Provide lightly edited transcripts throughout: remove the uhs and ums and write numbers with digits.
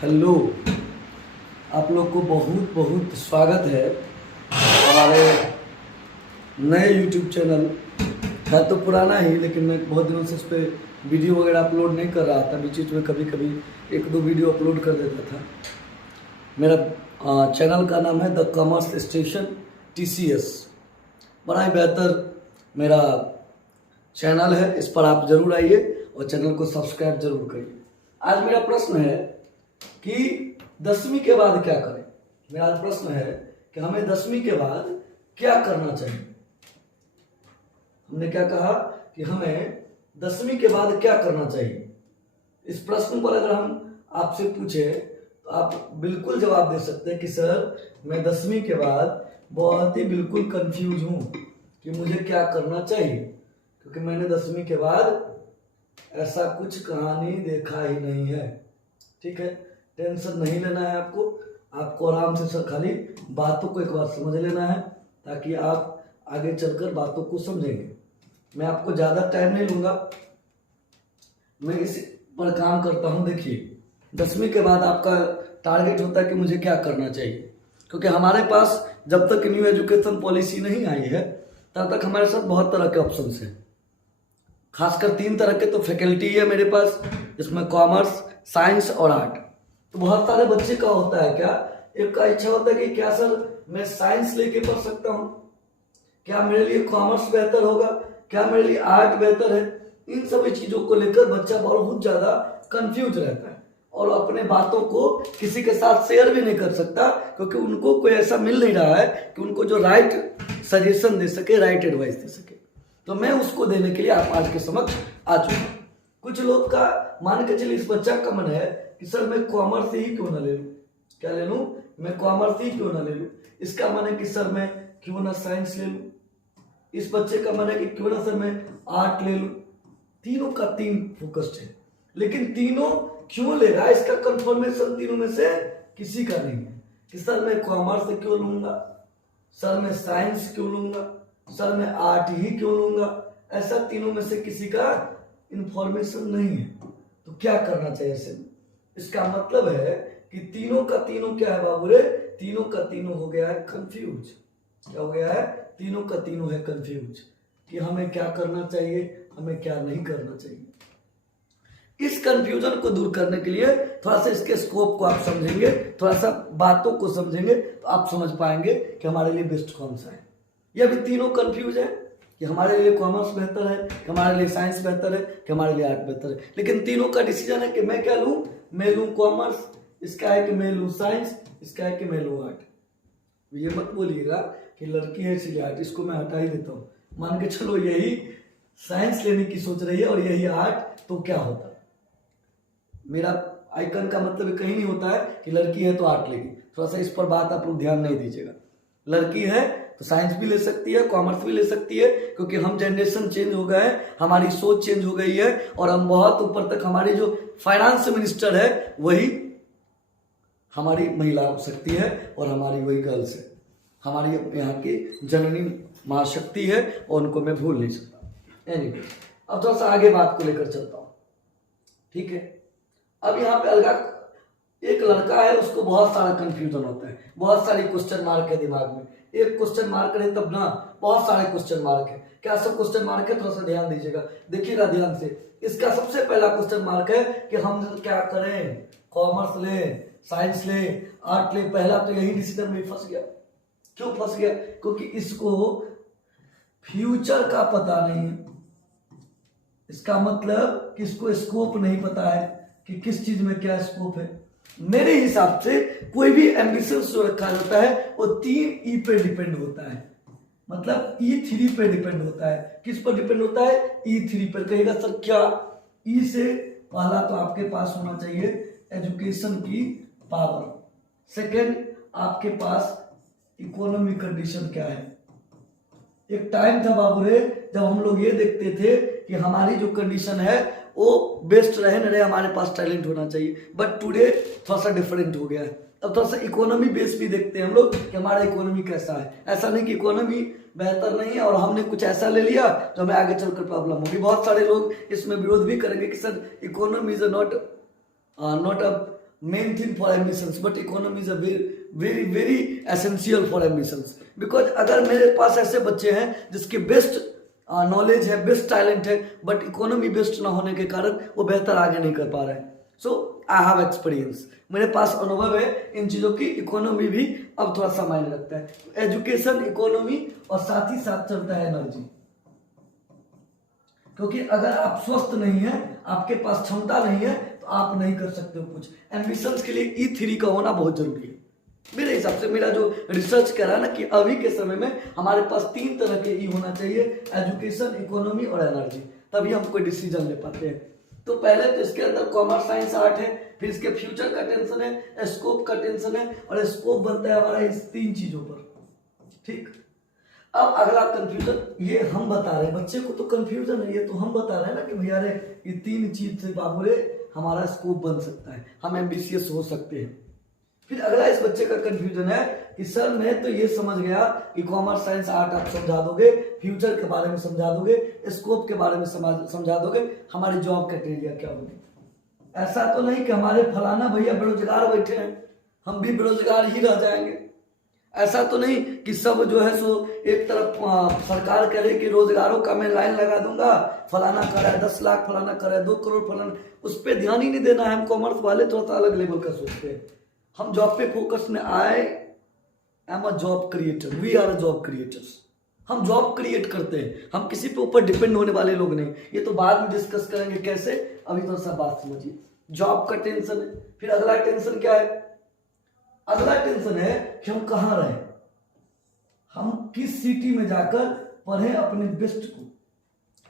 Hello, आप लोग को बहुत बहुत स्वागत है हमारे नए यूट्यूब चैनल। है तो पुराना ही, लेकिन मैं बहुत दिनों से उस पर वीडियो वगैरह अपलोड नहीं कर रहा था। बीच में कभी कभी एक दो वीडियो अपलोड कर देता था। मेरा चैनल का नाम है द कॉमर्स स्टेशन TCS। बड़ा ही बेहतर मेरा चैनल है, इस पर आप जरूर आइए और चैनल को सब्सक्राइब जरूर करिए। आज मेरा प्रश्न है कि 10वीं के बाद क्या करें। मेरा आज प्रश्न है कि हमें 10वीं के बाद क्या करना चाहिए। हमने क्या कहा कि हमें 10वीं के बाद क्या करना चाहिए। इस प्रश्न पर अगर हम आपसे पूछे तो आप बिल्कुल जवाब दे सकते हैं कि सर मैं 10वीं के बाद बहुत ही बिल्कुल कंफ्यूज हूँ कि मुझे क्या करना चाहिए, क्योंकि मैंने 10वीं के बाद ऐसा कुछ कहानी देखा ही नहीं है। ठीक है, टेंशन नहीं लेना है आपको आराम से सर खाली बातों को एक बार समझ लेना है, ताकि आप आगे चलकर बातों को समझेंगे। मैं आपको ज़्यादा टाइम नहीं लूँगा, मैं इस पर काम करता हूँ। देखिए, 10वीं के बाद आपका टारगेट होता है कि मुझे क्या करना चाहिए, क्योंकि हमारे पास जब तक न्यू एजुकेशन पॉलिसी नहीं आई है तब तक हमारे साथ बहुत तरह के ऑप्शन हैं। खासकर 3 तरह के तो फैकल्टी है मेरे पास, इसमें कॉमर्स, साइंस और आर्ट। तो बहुत सारे बच्चे का होता है क्या, एक का इच्छा होता है कि क्या सर मैं साइंस लेके पढ़ सकता हूँ, क्या मेरे लिए कॉमर्स बेहतर होगा, क्या मेरे लिए आर्ट बेहतर है। इन सभी चीजों को लेकर बच्चा बहुत ज्यादा कंफ्यूज रहता है और अपने बातों को किसी के साथ शेयर भी नहीं कर सकता, क्योंकि उनको कोई ऐसा मिल नहीं रहा है कि उनको जो राइट सजेशन दे सके, राइट एडवाइस दे सके। तो मैं उसको देने के लिए आप आज के समक्ष आ चुका हूं। कुछ लोग का मान के चलिए, इस बच्चा का मन है कि सर मैं कॉमर्स ही क्यों ना ले लूं, क्या ले लूं, मैं कॉमर्स ही क्यों ना ले लूं। इसका मन है कि सर मैं क्यों ना साइंस ले लूं। इस बच्चे का मन है कि क्यों ना सर मैं आर्ट ले लूं। तीनों का 3 फोकस्ड है, लेकिन तीनों क्यों ले रहा है इसका कंफर्मेशन तीनों में से किसी का नहीं है कि सर मैं कॉमर्स क्यों लूंगा, सर मैं साइंस क्यों लूंगा, सर मैं आर्ट ही क्यों लूंगा। ऐसा तीनों में से किसी का इंफॉर्मेशन नहीं है। तो क्या करना चाहिए ऐसे में? इसका मतलब है कि तीनों का तीनों क्या है बाबू रे, तीनों का तीनों हो गया है कंफ्यूज। क्या हो गया है, तीनों का तीनों है कंफ्यूज कि हमें क्या करना चाहिए, हमें क्या नहीं करना चाहिए। इस कंफ्यूजन को दूर करने के लिए थोड़ा सा इसके स्कोप को आप समझेंगे, थोड़ा सा बातों को समझेंगे, तो आप समझ पाएंगे कि हमारे लिए बेस्ट कौन सा है। ये अभी तीनों कंफ्यूज है कि हमारे लिए कॉमर्स बेहतर है, कि हमारे लिए साइंस बेहतर है, कि हमारे लिए आर्ट बेहतर है। लेकिन तीनों का डिसीजन है कि मैं क्या लूं, मैं लूं कॉमर्स, इसका है कि मैं लूं साइंस, इसका है कि मैं लूं आर्ट। ये मत बोलिएगा कि लड़की है इसलिए आर्ट, इसको मैं हटा ही देता हूँ। मान के चलो यही साइंस लेने की सोच रही है और यही आर्ट, तो क्या होता। मेरा आइकन का मतलब कहीं नहीं होता है कि लड़की है तो आर्ट लेगी। थोड़ा सा इस पर बात आप लोग ध्यान नहीं दीजिएगा। लड़की है तो साइंस भी ले सकती है, कॉमर्स भी ले सकती है, क्योंकि हम जनरेशन चेंज हो गए हैं, हमारी सोच चेंज हो गई है और हम बहुत ऊपर तक, हमारी जो फाइनेंस मिनिस्टर है वही हमारी महिला हो सकती है और हमारी वही गर्ल्स है। हमारी यहाँ की जननी महाशक्ति है और उनको मैं भूल नहीं सकता। एनीवे, अब थोड़ा सा आगे बात को लेकर चलता हूँ। ठीक है, अब यहाँ पे अलग एक लड़का है, उसको बहुत सारा कंफ्यूजन होता है, बहुत सारी क्वेश्चन मार्क है दिमाग में। एक क्वेश्चन मार्क है तब ना, बहुत सारे क्वेश्चन मार्क है। क्या सब क्वेश्चन मार्क है, थोड़ा सा ध्यान दीजिएगा, देखिएगा ध्यान से। इसका सबसे पहला क्वेश्चन मार्क है कि हम क्या करें, कॉमर्स ले, साइंस ले, आर्ट ले। पहला तो यही डिसीजन में फंस गया। क्यों फंस गया, क्योंकि इसको फ्यूचर का पता नहीं है। इसका मतलब कि इसको स्कोप नहीं पता है कि किस चीज में क्या स्कोप है। मेरे हिसाब से कोई भी एम्बिशन जो रखा होता है वो 3 E पे डिपेंड होता है, मतलब E3 पे डिपेंड होता है। किस पर डिपेंड होता है, E3 पर। कहेगा सर क्या, E से पहला तो आपके पास होना चाहिए एजुकेशन की पावर, सेकंड आपके पास इकोनॉमिक कंडीशन क्या है। एक टाइम था बाबू रे जब हम लोग ये देखते थे कि हमारी जो कंडीशन है वो बेस्ट रहे न रहे, हमारे पास टैलेंट होना चाहिए। बट टुडे थोड़ा सा डिफरेंट हो गया है। अब थोड़ा सा इकोनॉमी बेस भी देखते हैं हम लोग कि हमारा इकोनॉमी कैसा है। ऐसा नहीं कि इकोनॉमी बेहतर नहीं है और हमने कुछ ऐसा ले लिया जो हमें आगे चलकर प्रॉब्लम होगी। बहुत सारे लोग इसमें विरोध भी करेंगे कि sir economy is not a main thing for ambitions, but economy is a very essential for ambitions. Because अगर मेरे पास ऐसे बच्चे हैं जिसके बेस्ट नॉलेज है, बेस्ट टैलेंट है, बट इकोनॉमी बेस्ट ना होने के कारण वो बेहतर आगे नहीं कर पा रहे हैं. सो आई हैव एक्सपीरियंस, मेरे पास अनुभव है इन चीज़ों की. इकोनॉमी भी अब थोड़ा सा मायने रखता है. एजुकेशन, इकोनॉमी और साथ ही साथ चलता है एनर्जी. क्योंकि अगर आप स्वस्थ नहीं है, आपके पास क्षमता नहीं है, तो आप नहीं कर सकते हो कुछ. एम्बिशंस के लिए E3 का होना बहुत जरूरी है मेरे हिसाब से. मेरा जो रिसर्च करा ना कि अभी के समय में हमारे पास 3 तरह के E होना चाहिए, एजुकेशन, इकोनॉमी और एनर्जी, तभी हम कोई डिसीजन ले पाते हैं. तो पहले तो इसके अंदर कॉमर्स, साइंस, आर्ट है, फिर इसके फ्यूचर का टेंशन है, स्कोप का टेंशन है, और स्कोप बनता है हमारा इस 3 चीजों पर. ठीक. अब अगला कंफ्यूजन, ये हम बता रहे हैं, बच्चे को तो कंफ्यूजन है, ये तो हम बता रहे हैं ना कि भैया रे ये 3 चीज से बाबू रे हमारा स्कोप बन सकता है, हम एम्बिशियस हो सकते हैं. फिर अगला इस बच्चे का कंफ्यूजन है कि सर मैं तो ये समझ गया कि कॉमर्स, साइंस, आर्ट आप समझा दोगे, फ्यूचर के बारे में समझा दोगे, स्कोप के बारे में समझा दोगे, हमारी जॉब क्राइटेरिया क्या होगी. ऐसा तो नहीं कि हमारे फलाना भैया बेरोजगार बैठे हैं, हम भी बेरोजगार ही रह जाएंगे. ऐसा तो नहीं कि सब जो है सो एक तरफ सरकार करे कि रोजगारों का मैं लाइन लगा दूंगा, फलाना कर रहा है 10 लाख, फलाना कर रहा है 2 करोड़, फलाना, उस पर ध्यान ही नहीं देना है. हम कॉमर्स वाले थोड़ा सा अलग लेवल का सोचते हैं. हम जॉब पे फोकस में आए, am a job creator, we are a job creators. हम जॉब क्रिएट करते हैं, हम किसी पे ऊपर डिपेंड होने वाले लोग नहीं. ये तो बाद में डिस्कस करेंगे कैसे, अभी तो सब बात समझिए. जॉब का टेंशन है. फिर अगला टेंशन क्या है? अगला टेंशन है कि हम कहाँ रहे, हम किस सिटी में जाकर पढ़े अपने बेस्ट को.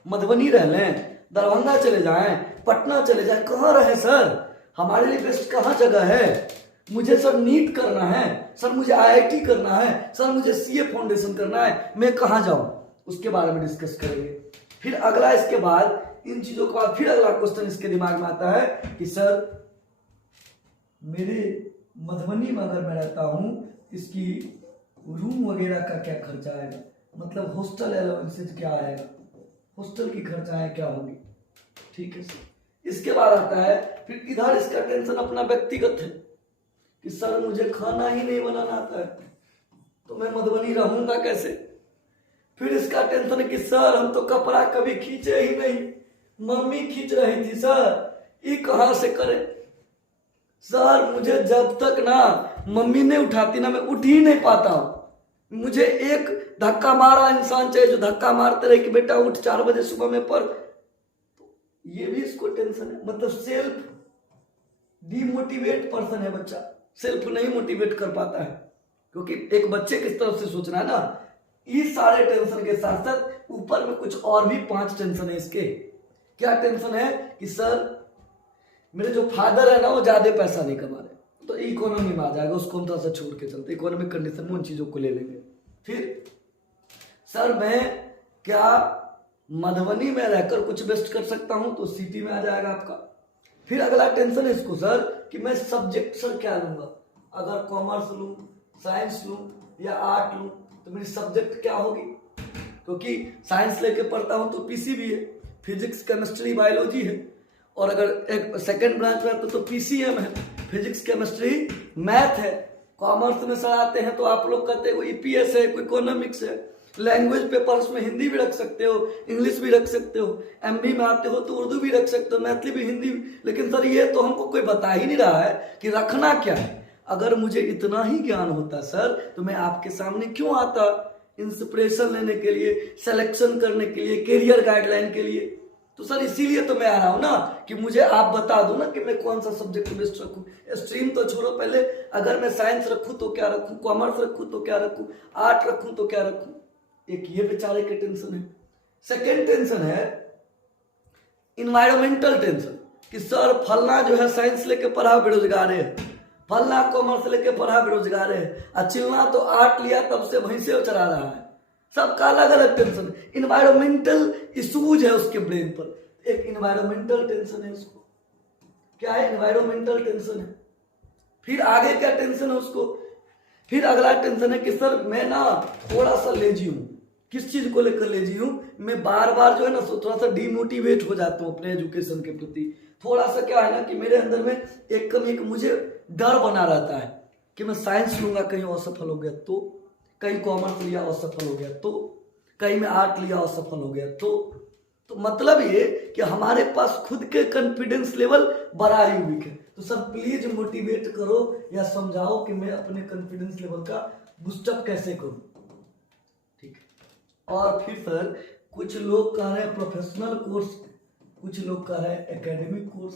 मधुबनी रह लें, दरभंगा चले जाएं, पटना चले जाएं, कहाँ रहे सर, हमारे लिए बेस्ट कहाँ जगह है. मुझे सर नीट करना है, सर मुझे IIT करना है, सर मुझे CA फाउंडेशन करना है, मैं कहाँ जाऊं, उसके बारे में डिस्कस करेंगे. फिर अगला इसके बाद इन चीजों के बाद फिर अगला क्वेश्चन इसके दिमाग में आता है कि सर मेरे मधुबनी में अगर मैं रहता हूं, इसकी रूम वगैरह का क्या खर्चा आएगा, मतलब हॉस्टल अलाउंसेज क्या आएगा, हॉस्टल की खर्चाएं क्या होगी. ठीक है सर. इसके बाद आता है फिर इधर इसका टेंशन अपना व्यक्तिगत है कि सर मुझे खाना ही नहीं बनाना आता है, तो मैं मधुबनी रहूंगा कैसे. फिर इसका टेंशन है कि सर हम तो कपड़ा कभी खींचे ही नहीं, मम्मी खींच रही थी सर, ये कहां से करे. सर मुझे जब तक ना मम्मी ने उठाती ना, मैं उठ ही नहीं पाता हूं. मुझे एक धक्का मारा इंसान चाहिए जो धक्का मारते रहे कि बेटा उठ 4 बजे सुबह में पढ़. ये भी इसको टेंशन है. मतलब सेल्फ डिमोटिवेट पर्सन है बच्चा, सेल्फ नहीं मोटिवेट कर पाता है. क्योंकि एक बच्चे किस तरफ से सोचना है ना, इस सारे टेंशन के साथ साथ ऊपर में कुछ और भी 5 टेंशन है इसके. क्या टेंशन है कि सर मेरे जो फादर है ना वो ज्यादा पैसा नहीं कमा रहे, तो इकोनॉमी में आ जाएगा, उसको हम थोड़ा सा छोड़ के चलते, इकोनॉमिक कंडीशन में उन चीजों को ले लेंगे. फिर सर मैं क्या मधुबनी में रहकर कुछ बेस्ट कर सकता हूं, तो सिटी में आ जाएगा आपका. फिर अगला टेंशन है इसको सर कि मैं सब्जेक्ट सर क्या लूंगा, अगर कॉमर्स लूं, साइंस लूं या आर्ट लूं, तो मेरी सब्जेक्ट क्या होगी. क्योंकि साइंस लेके पढ़ता हूं तो PCB है, फिजिक्स, केमिस्ट्री, बायोलॉजी है, और अगर एक सेकेंड ब्रांच में तो PCM है, फिजिक्स, केमिस्ट्री, मैथ है. कॉमर्स में सर आते हैं तो आप लोग कहते हैं कोई EPS है, कोई इकोनॉमिक्स है. लैंग्वेज पेपर्स में हिंदी भी रख सकते हो, इंग्लिश भी रख सकते हो, MB में आते हो तो उर्दू भी रख सकते हो, मैथिली भी, हिंदी भी. लेकिन सर ये तो हमको कोई बता ही नहीं रहा है कि रखना क्या है. अगर मुझे इतना ही ज्ञान होता सर तो मैं आपके सामने क्यों आता, इंस्पिरेशन लेने के लिए, सिलेक्शन करने के लिए, करियर गाइडलाइन के लिए. तो सर इसीलिए तो मैं आ रहा हूं ना कि मुझे आप बता दो ना कि मैं कौन सा सब्जेक्ट बेस्ट रखूं. स्ट्रीम तो छोड़ो, पहले अगर मैं साइंस रखूं तो क्या रखूं, कॉमर्स रखूं तो क्या रखूं, आर्ट रखूं तो क्या रखूं. एक ये बेचारे के टेंशन है. सेकेंड टेंशन है इन्वायरमेंटल टेंशन कि सर फलना जो है साइंस लेके पढ़ा बेरोजगार है, फलना कॉमर्स लेके पढ़ा बेरोजगार है, चिलना तो आर्ट लिया तब से भैंसे चरा रहा है. सबका अलग अलग टेंशन. इन्वायरमेंटल इशूज है उसके ब्रेन पर. एक इन्वायरमेंटल टेंशन है उसको. क्या है? इन्वायरमेंटल टेंशन है. फिर आगे क्या टेंशन है उसको? फिर अगला टेंशन है कि सर मैं ना थोड़ा सा लेजी हूं. किस चीज को लेकर लेजी हूं? मैं बार बार जो है ना थोड़ा सा डिमोटिवेट हो जाता हूं अपने एजुकेशन के प्रति. थोड़ा सा क्या है ना कि मेरे अंदर में एक मुझे डर बना रहता है कि मैं साइंस लूंगा कहीं असफल हो गया तो, कहीं कॉमर्स लिया असफल हो गया तो, कहीं मैं आर्ट लिया असफल हो गया तो मतलब ये कि हमारे पास खुद के कॉन्फिडेंस लेवल बड़ा ही वीक है। तो सर प्लीज मोटिवेट करो या समझाओ कि मैं अपने कॉन्फिडेंस लेवल का बूस्टअप कैसे करूं। ठीक है। और फिर सर कुछ लोग कह रहे हैं प्रोफेशनल कोर्स, कुछ लोग कह रहे हैं एकेडमिक कोर्स।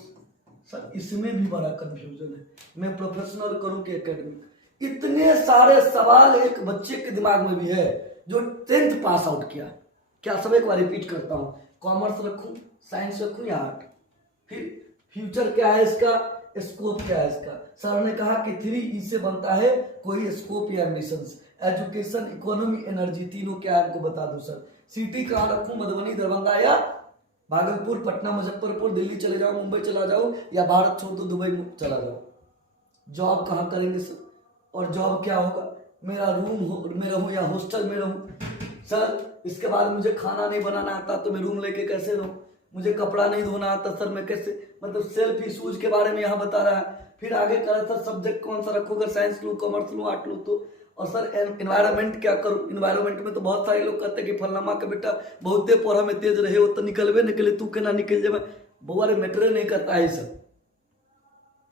सर इसमें भी बड़ा कंफ्यूजन है, मैं प्रोफेशनल करूं कि एकेडमिक। इतने सारे सवाल एक बच्चे के दिमाग में भी है जो 10th पास आउट किया। क्या सब एक बार रिपीट करता हूं, कॉमर्स रखूं, साइंस रखूं या आर्ट, फिर फ्यूचर क्या है इसका, स्कोप क्या है इसका। सर ने कहा कि 3E से बनता है, कोई स्कोप या एम्बिशंस, एजुकेशन, इकोनॉमी, एनर्जी, तीनों क्या है आपको बता दूं सर। सिटी कहाँ रखूं, मधुबनी, दरभंगा या भागलपुर, पटना, मुजफ्फरपुर, दिल्ली चले जाओ, मुंबई चला जाओ या भारत छोड़ दो दुबई चला जाओ। जॉब कहाँ करेंगे सर, और जॉब क्या होगा, मेरा रूम में रहूं या हॉस्टल में रहूं। सर इसके बाद मुझे खाना नहीं बनाना आता तो मैं रूम लेके कैसे रहूं, मुझे कपड़ा नहीं धोना आता सर मैं कैसे, मतलब सेल्फ इशूज के बारे में यहाँ बता रहा है। फिर आगे कह रहा सर सब्जेक्ट कौन सा रखूं, अगर साइंस लूं, कॉमर्स लूं, आर्ट लूं तो। और सर एनवायरमेंट क्या करूं, एनवायरमेंट में तो बहुत सारे लोग कहते हैं कि फलनामा का बेटा बहुते पढ़ा में तेज रहे हो तो निकलवे निकले, तू के ना निकल जाए, बहुआ मैटर नहीं करता है सब।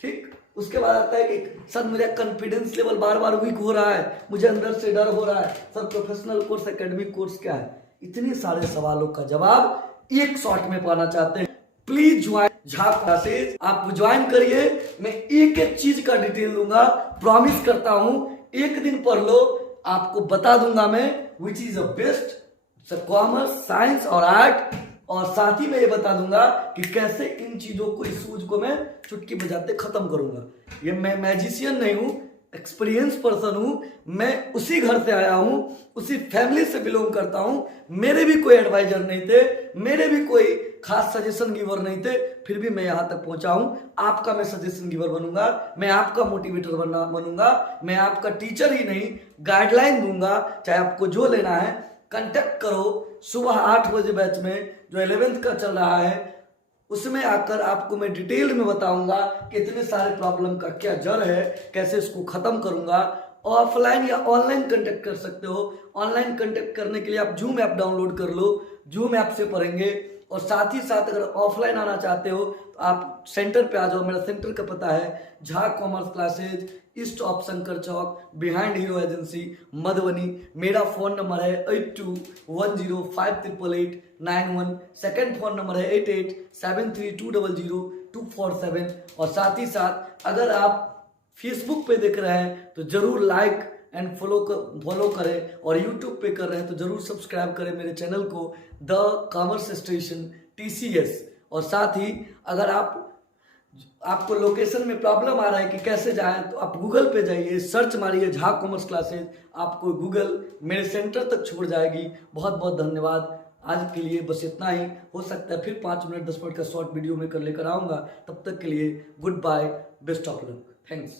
ठीक। उसके बाद आता है कि सर मेरा कॉन्फिडेंस लेवल बार बार वीक हो रहा है, मुझे अंदर से डर हो रहा है, sir professional course, academic course क्या है। इतने सारे सवालों का जवाब एक शॉट में पाना चाहते हैं, प्लीज ज्वाइन झा क्लासेस। आप ज्वाइन करिए, मैं एक एक चीज का डिटेल दूंगा, प्रॉमिस करता हूं। एक दिन पढ़ लो, आपको बता दूंगा मैं which is the best, commerce, science और आर्ट। और साथ ही मैं ये बता दूंगा कि कैसे इन चीजों को, इस सूझ को मैं चुटकी बजाते खत्म करूंगा। ये मैं मैजिशियन नहीं हूं, एक्सपीरियंस पर्सन हूं, मैं उसी घर से आया हूं, उसी फैमिली से बिलोंग करता हूं। मेरे भी कोई एडवाइजर नहीं थे, मेरे भी कोई खास सजेशन गिवर नहीं थे, फिर भी मैं यहां तक पहुंचा हूं। आपका मैं सजेशन गिवर बनूंगा, मैं आपका मोटिवेटर बनूंगा, मैं आपका टीचर ही नहीं, गाइडलाइन दूंगा। चाहे आपको जो लेना है कांटेक्ट करो। सुबह 8 बजे बैच में जो 11th का चल रहा है उसमें आकर आपको मैं डिटेल में बताऊंगा कि इतने सारे प्रॉब्लम का क्या जड़ है, कैसे इसको खत्म करूंगा। ऑफलाइन या ऑनलाइन कांटेक्ट कर सकते हो। ऑनलाइन कांटेक्ट करने के लिए आप जूम ऐप डाउनलोड कर लो, जूम ऐप से पढ़ेंगे। और साथ ही साथ अगर ऑफलाइन आना चाहते हो तो आप सेंटर पे आ जाओ। मेरा सेंटर का पता है Jha commerce classes, east of Shankar Chowk, behind hero agency, Madhubani. मेरा फोन नंबर है 8210588891। सेकंड फोन नंबर है 8873200247। और साथ ही साथ अगर आप फेसबुक पे देख रहे हैं तो जरूर लाइक एंड फॉलो करें, और यूट्यूब पे कर रहे हैं तो जरूर सब्सक्राइब करें मेरे चैनल को, द कॉमर्स स्टेशन TCS। और साथ ही अगर आपको लोकेशन में प्रॉब्लम आ रहा है कि कैसे जाएं तो आप गूगल पे जाइए, सर्च मारिए झा कॉमर्स क्लासेज, आपको गूगल मेरे सेंटर तक छोड़ जाएगी। बहुत बहुत धन्यवाद। आज के लिए बस इतना ही, हो सकता है फिर 5 मिनट 10 मिनट का शॉर्ट वीडियो में कर लेकर आऊँगा। तब तक के लिए good bye, best of luck, thanks.